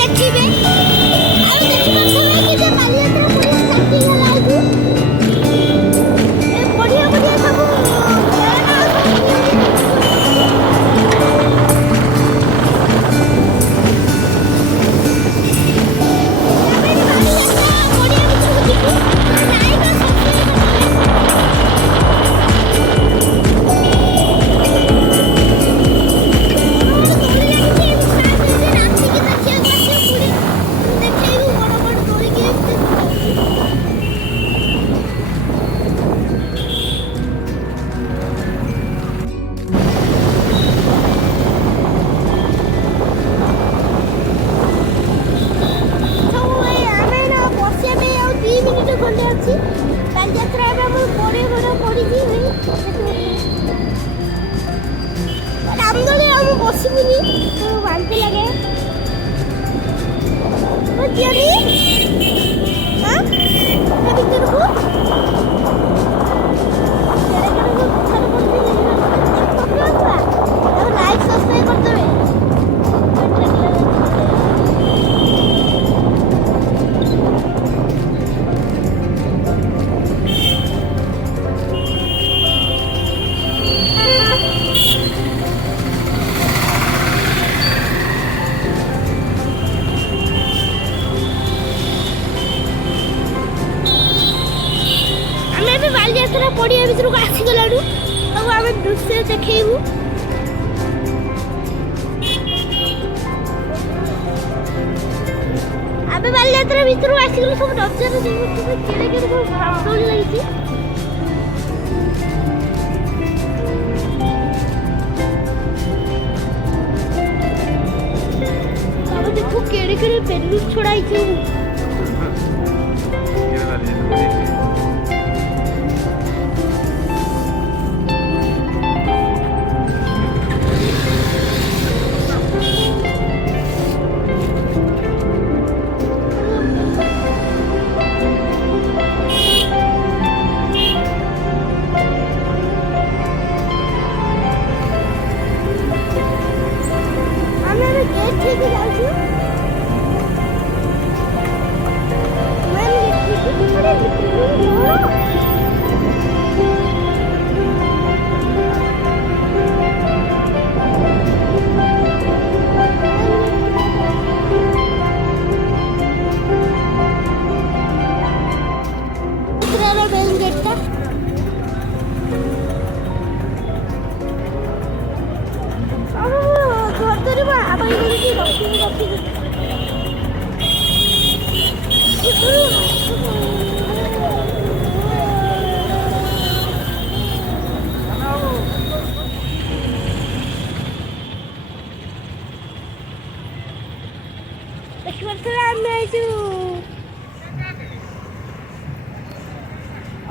ଦେଖିବେ ଆଉ ଦେଖିପାରୁଥିବେ କି ଯେ ବାଲିଯାତ୍ରା ପଡ଼ିଆ ଷ୍ଟାର୍ଟିଂ ହେଲା ଏଠୁ ଏ ବଢ଼ିଆ ବଢ଼ିଆ ସବୁ ଖେଳନା ଆଉ ସବୁ ବାନ୍ତି ଲାଗେ ଭିତରକୁ ଲାଇକ୍ ସବସ୍କ୍ରାଇବ କରିଦେବେ। ବାଲିଯାତ୍ରା ପଡ଼ିଆ ଭିତରକୁ ଆସିଗଲାଠୁ ଆଉ ଆମେ ଦୃଶ୍ୟ ଦେଖେଇବୁ। ଆମେ ବାଲିଯାତ୍ରା ଭିତରକୁ ଆସିଗଲୁ ସବୁ ରଜରେ କେଡ଼େ କେଡ଼େ ସବୁ ଦୋଳି ଲାଗିଛି। ଆମେ ଦେଖୁ କେଡ଼େ କେଡ଼େ ବେଲୁନ ଛଡ଼ା ହେଇଛି।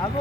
Aku